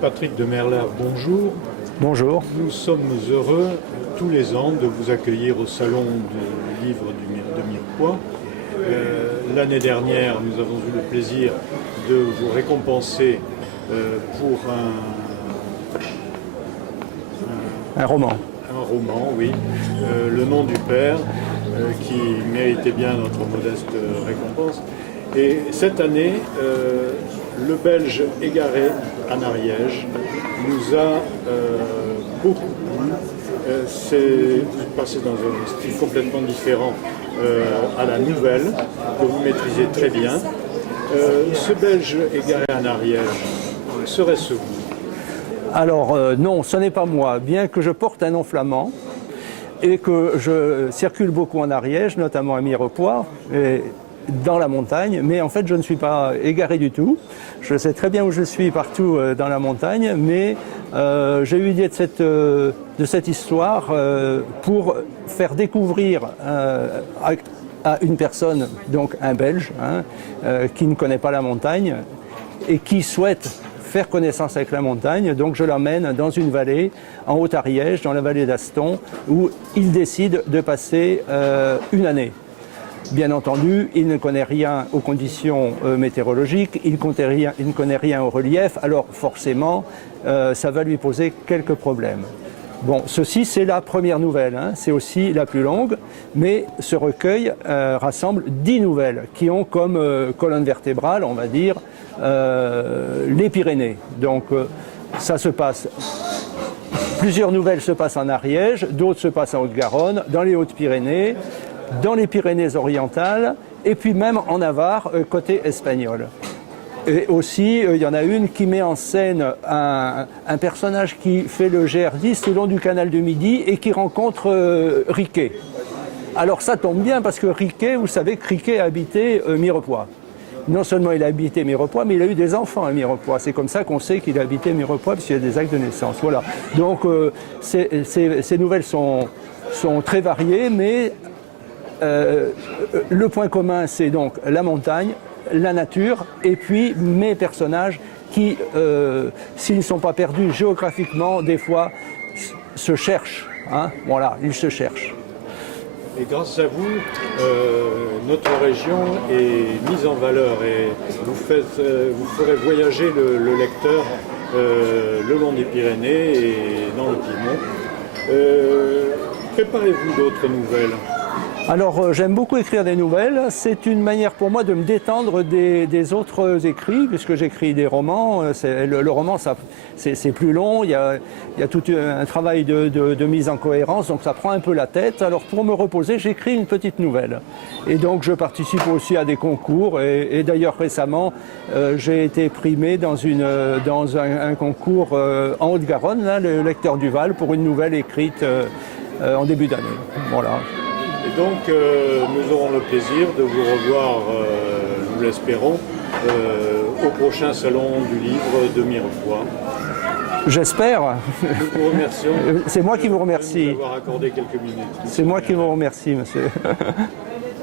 Patrick de Merlard, bonjour. Bonjour. Nous sommes heureux tous les ans de vous accueillir au Salon du livre de Mirepoix. L'année dernière, nous avons eu le plaisir de vous récompenser pour Un roman. un roman, oui, Le nom du père, qui méritait bien notre modeste récompense. Et cette année, le Belge égaré en Ariège nous a beaucoup plu. C'est passé dans un style complètement différent à la nouvelle, que vous maîtrisez très bien. Ce Belge égaré en Ariège, serait-ce vous? Alors non, ce n'est pas moi, bien que je porte un nom flamand et que je circule beaucoup en Ariège, notamment à Mirepoix, et dans la montagne, mais en fait je ne suis pas égaré du tout. Je sais très bien où je suis partout dans la montagne, mais j'ai eu l'idée de cette histoire pour faire découvrir à une personne, donc un Belge, qui ne connaît pas la montagne et qui souhaite faire connaissance avec la montagne. Donc je l'emmène dans une vallée en Haute-Ariège, dans la vallée d'Aston, où il décide de passer une année. Bien entendu, il ne connaît rien aux conditions météorologiques, il ne connaît rien au relief, alors forcément, ça va lui poser quelques problèmes. Bon, ceci, c'est la première nouvelle, c'est aussi la plus longue, mais ce recueil rassemble 10 nouvelles qui ont comme colonne vertébrale, on va dire, les Pyrénées. Donc, ça se passe. Plusieurs nouvelles se passent en Ariège, d'autres se passent en Haute-Garonne, dans les Hautes-Pyrénées, dans les Pyrénées-Orientales, et puis même en Navarre, côté espagnol. Et aussi, il y en a une qui met en scène un personnage qui fait le GR10 le long du canal de Midi et qui rencontre Riquet. Alors ça tombe bien parce que Riquet, vous savez que Riquet a habité Mirepoix. Non seulement il a habité Mirepoix, mais il a eu des enfants à Mirepoix. C'est comme ça qu'on sait qu'il a habité Mirepoix, parce qu'il y a des actes de naissance. Voilà. Donc ces nouvelles sont très variées, mais le point commun, c'est donc la montagne, la nature, et puis mes personnages qui, s'ils ne sont pas perdus géographiquement, des fois se cherchent. Voilà, ils se cherchent. Et grâce à vous, notre région est mise en valeur et vous ferez voyager le lecteur le long des Pyrénées et dans le Piémont. Préparez-vous d'autres nouvelles? Alors j'aime beaucoup écrire des nouvelles, c'est une manière pour moi de me détendre des autres écrits, puisque j'écris des romans. Le roman c'est plus long, il y a tout un travail de mise en cohérence, donc ça prend un peu la tête. Alors pour me reposer, j'écris une petite nouvelle. Et donc je participe aussi à des concours, et d'ailleurs récemment j'ai été primé dans un concours en Haute-Garonne, le Lecteur du Val, pour une nouvelle écrite en début d'année. Voilà. Et donc, nous aurons le plaisir de vous revoir, nous l'espérons, au prochain Salon du Livre de Mirepoix. J'espère. Nous vous remercions. C'est moi qui vous remercie. De nous avoir accordé quelques minutes. C'est moi qui vous remercie, monsieur.